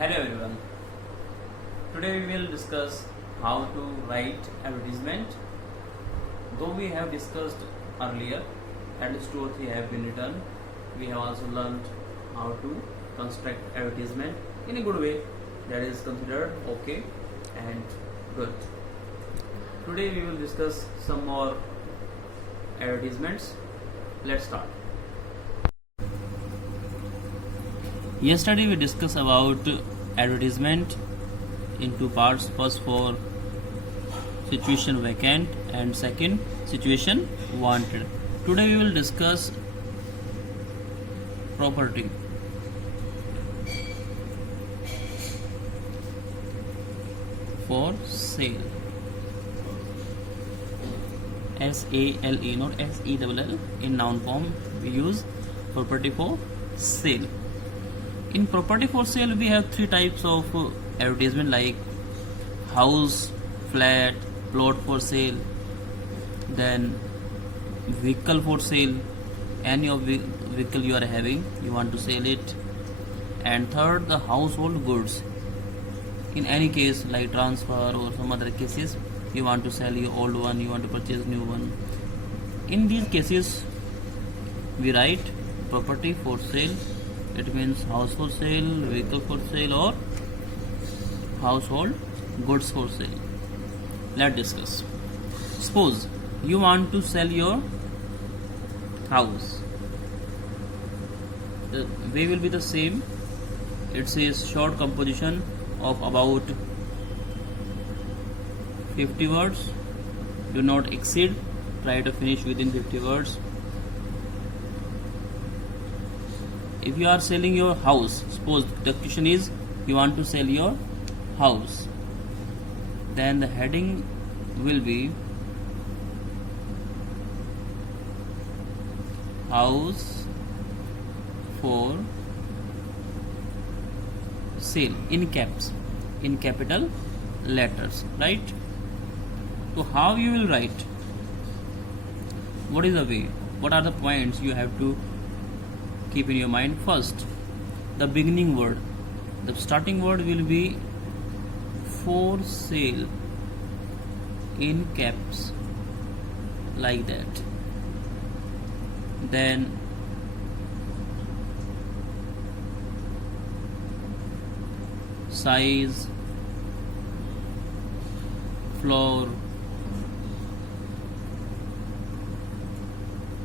Hello everyone. Today we will discuss how to write advertisement. Though we have discussed earlier, at least 2 or 3 have been written, we have also learned how to construct advertisement in a good way that is considered okay and good. Today we will discuss some more advertisements. Let's start. Yesterday we discussed about advertisement in 2 parts. First for situation vacant and second situation wanted. Today we will discuss property. For sale. SALE, not SELL. In noun form we use property for sale. In property for sale we have 3 types of advertisement, like house, flat, plot for sale, then vehicle for sale, any of the vehicle you are having, you want to sell it, and third the household goods. In any case like transfer or some other cases, you want to sell your old one, you want to purchase new one. In these cases we write property for sale. It means house for sale, vehicle for sale, or household goods for sale. Let's discuss. Suppose you want to sell your house. The way will be the same. It says short composition of about 50 words. Do not exceed. Try to finish within 50 words. If you are selling your house, suppose the question is you want to sell your house, then the heading will be house for sale in caps, in capital letters, right? So how you will write? What is the way? What are the points you have to keep in your mind? First, the beginning word. The starting word will be for sale in caps, like that. Then size, floor,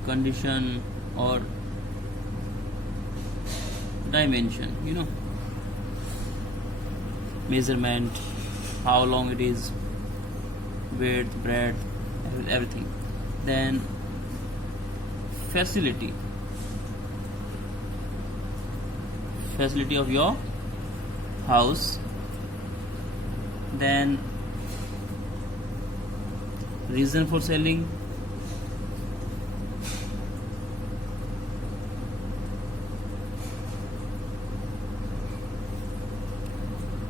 condition or dimension, measurement, how long it is, width, breadth, everything. Then facility of your house. Then reason for selling,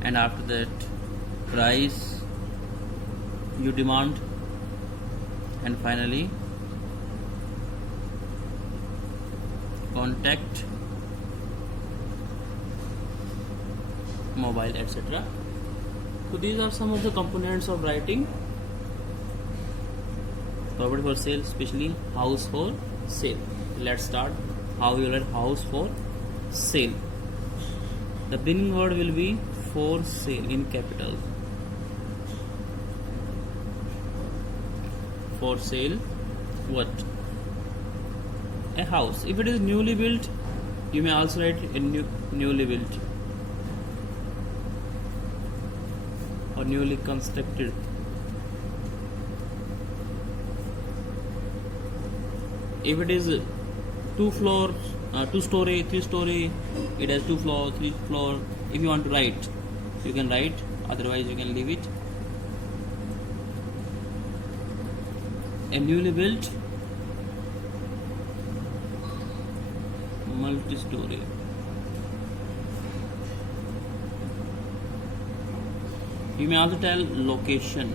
and after that price you demand, and finally contact, mobile, etc. So these are some of the components of writing property for sale, especially house for sale. Let's start how you write house for sale. The beginning word will be for sale in capitals. For sale, what? A house. If it is newly built, you may also write a newly built or newly constructed. If it is 2 floors, 2 story, 3 story, it has 2 floor, 3 floor. If you want to write, you can write, otherwise you can leave it. A newly built multi-story. You may also tell location.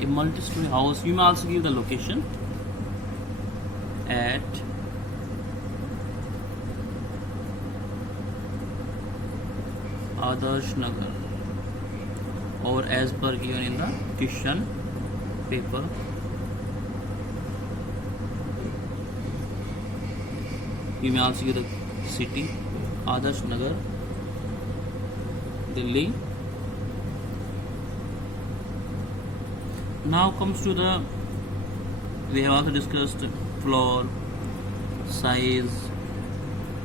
A multi-story house, you may also give the location at Adarsh Nagar, or as per given in the question paper. You may also give the city, Adarsh Nagar, Delhi. Now comes to the, we have also discussed floor, size,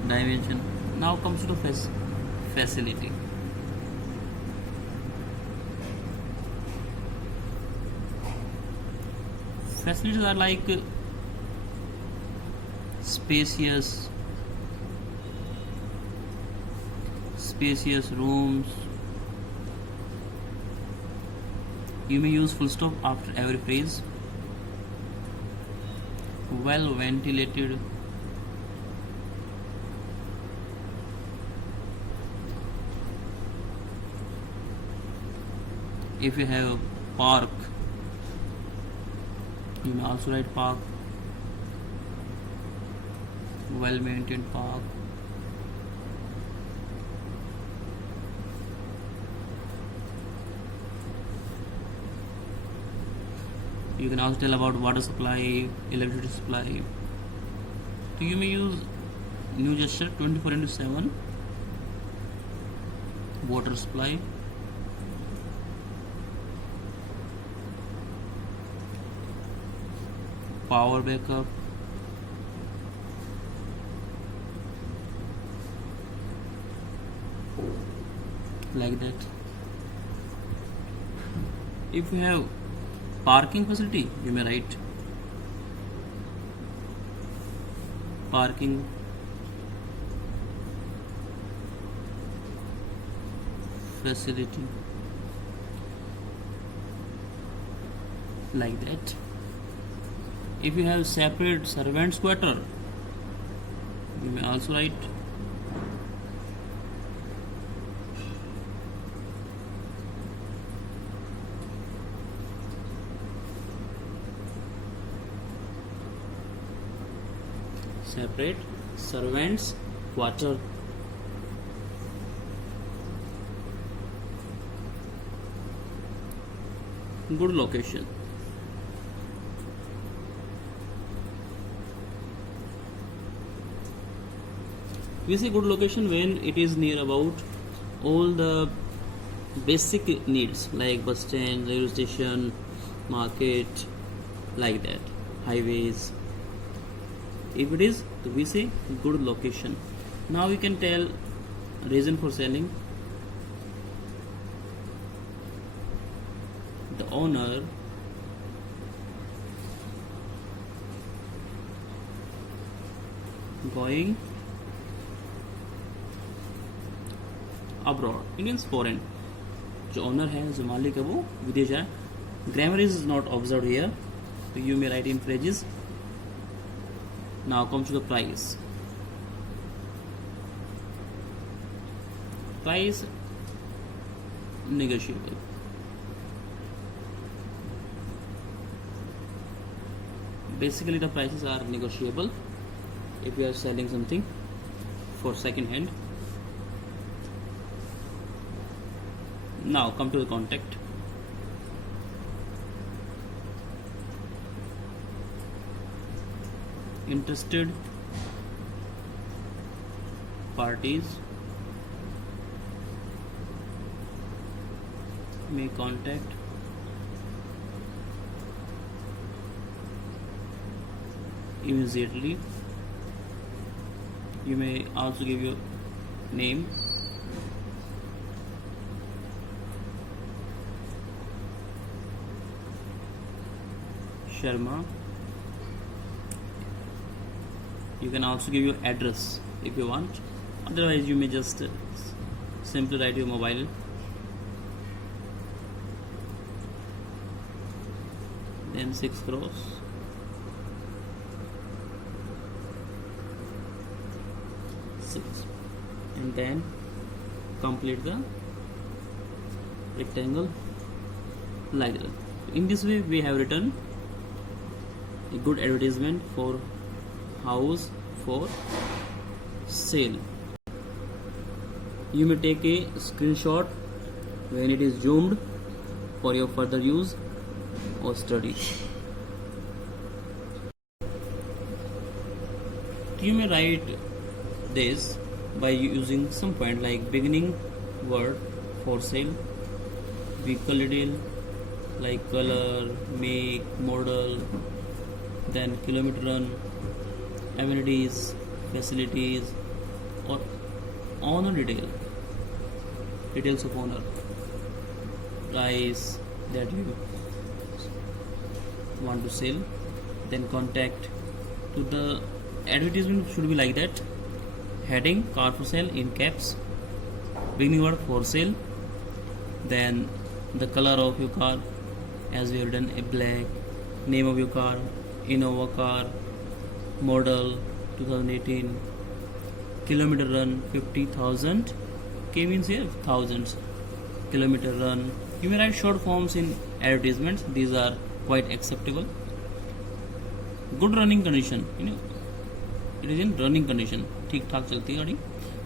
dimension. Now comes to the facility. Facilities are like spacious rooms. You may use full stop after every phrase. Well ventilated. If you have a park, you may also write park. Well maintained park. You can also tell about water supply, electricity supply. So you may use new gesture 24/7 water supply. Power backup. Like that. If you have parking facility, you may write parking facility, like that. If you have separate servants quarter, you may also write separate servants quarter. Good location. We say good location when it is near about all the basic needs like bus stand, railway station, market, like that, highways. If it is, we say good location. Now we can tell reason for selling. The owner going abroad, means foreign. जो owner है, जो मालिक है, वो विदेश है. Grammar is not observed here, so you may write in phrases. Now comes to the price. Price negotiable. Basically the prices are negotiable if you are selling something for second hand. Now come to the contact. Interested parties may contact immediately. You may also give your name, Sharma. You can also give your address if you want. Otherwise, you may just simply write your mobile. Then 6 crores. And then complete the rectangle like that. In this way, we have written a good advertisement for house for sale. You may take a screenshot when it is zoomed for your further use or study. You may write this by using some point like beginning word for sale, vehicle detail like color, make, model, then kilometer run, amenities, facilities, or owner detail, details of owner, price that you want to sell, then contact. To the advertisement should be like that: heading car for sale in caps, beginning word for sale, then the color of your car as we have done a black, name of your car Innova car, model 2018, kilometer run 50,000, K means here thousands, kilometer run. You may write short forms in advertisements, these are quite acceptable. Good running condition, it is in running condition, ठीक ठाक चलती है गाड़ी.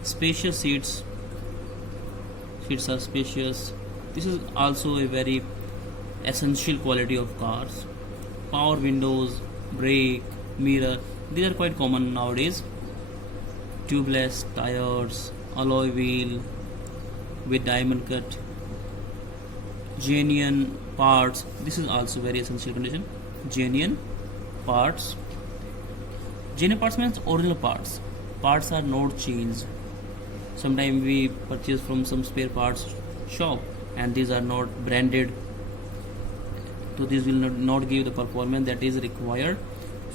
Spacious seats are spacious. This is also a very essential quality of cars. Power windows, brake, mirror, these are quite common nowadays. Tubeless tires, alloy wheel with diamond cut, genuine parts, this is also very essential condition. Genuine parts means original parts. Parts are not changed. Sometimes we purchase from some spare parts shop and these are not branded, so this will not give the performance that is required.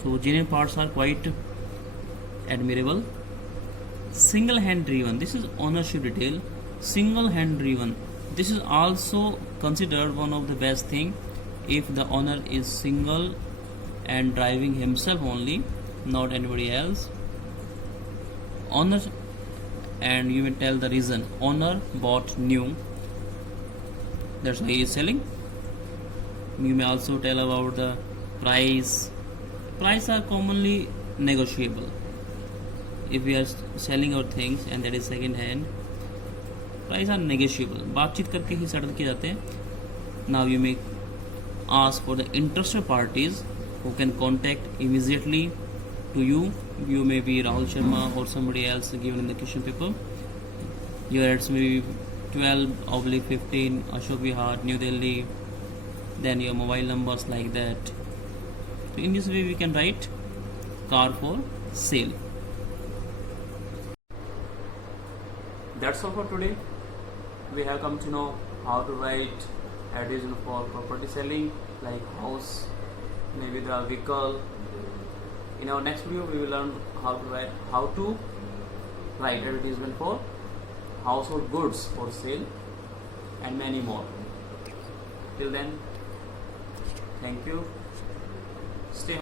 So genuine parts are quite admirable. Single hand driven, this is ownership detail. Single hand driven, this is also considered one of the best thing if the owner is single and driving himself only, not anybody else. Owner, and you will tell the reason. Owner bought new, that's why he is selling. You may also tell about the price. Price are commonly negotiable. If we are selling our things and that is second hand, price are negotiable. बातचीत करके ही settle किए जाते हैं. Now you may ask for the interested parties who can contact immediately to you. You may be Rahul Sharma or somebody else given in the question paper. Your ads may be 12/15 Ashok Vihar, New Delhi. Then your mobile numbers like that. So in this way we can write car for sale. That's all for today. We have come to know how to write advertisement for property selling like house, maybe the vehicle. In our next video we will learn how to write advertisement for household goods for sale and many more. Till then, thank you. Stay